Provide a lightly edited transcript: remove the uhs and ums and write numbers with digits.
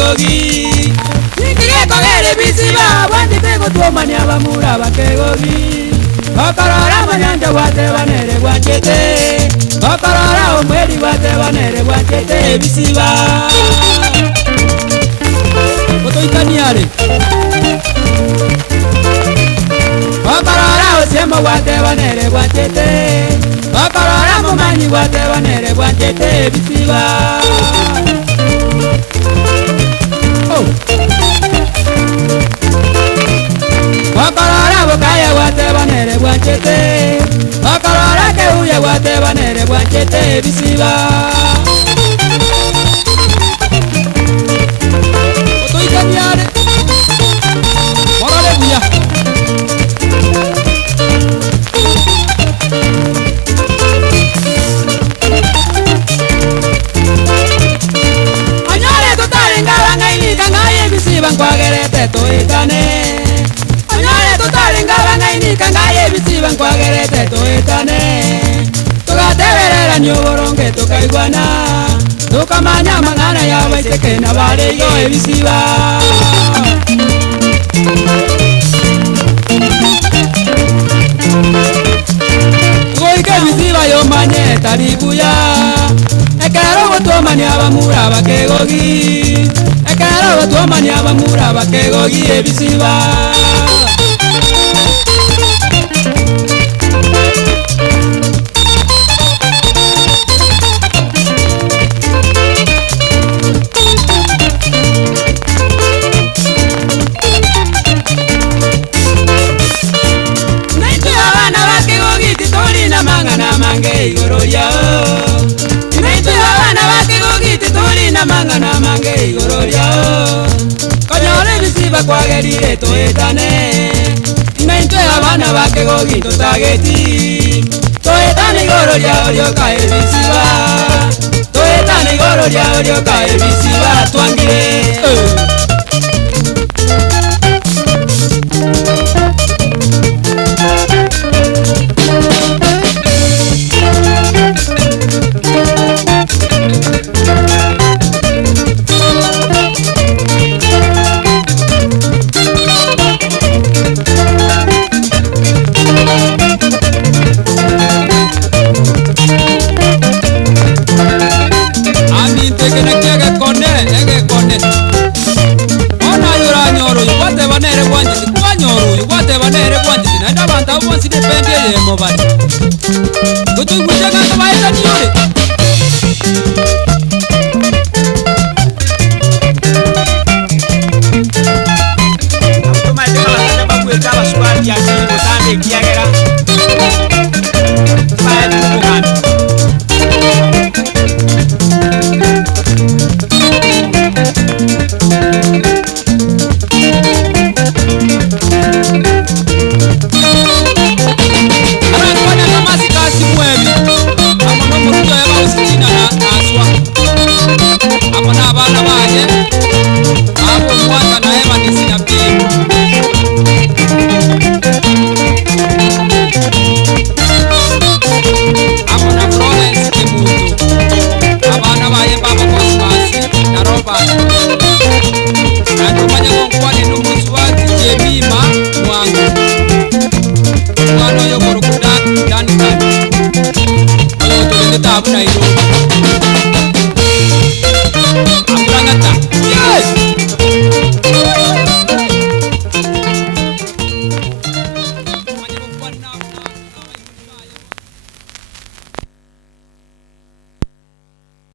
bakegogi Nikige kogere bisiba Wandite gutuomani abamura bakegogi Okorora manyanja wate banere wanchete Okorora omweri wate banere wanchete bisiba Otoikaniare Okorora osiemo wate banere wanchete Okorora mumanyi wate banere wanchete bisiba Okorora bukaya wate banere wanchete Okorora keuye wate banere wanchete bisiba Otoikaniare Morale buya Anyore tutari ngabanga inika ngaye bisiba nkwagerete toitane Anyore tutari ngabanga inika ngaye bisiba nkwagerete toitane Tugateberera nyoboronge tukaigwana Tukamanya mangana yawe itekena baleyo ebisiba Goike bisiba yomanye taribuya Ekero gotuomani abamura bakegogi Ekero gotuomani abamura bakegogi ebisiba Mangana mange igororia Naitu abana bakegogi tituri na mangana mange igororia Konyore bisiba kwagerire toetane Naitu abana bakegogi tutageti Toetane igororia orioka ebisiba Toetane igororia orioka ebisiba twangire Banere kwanjiti naenda banta ubonsi depende ye mobile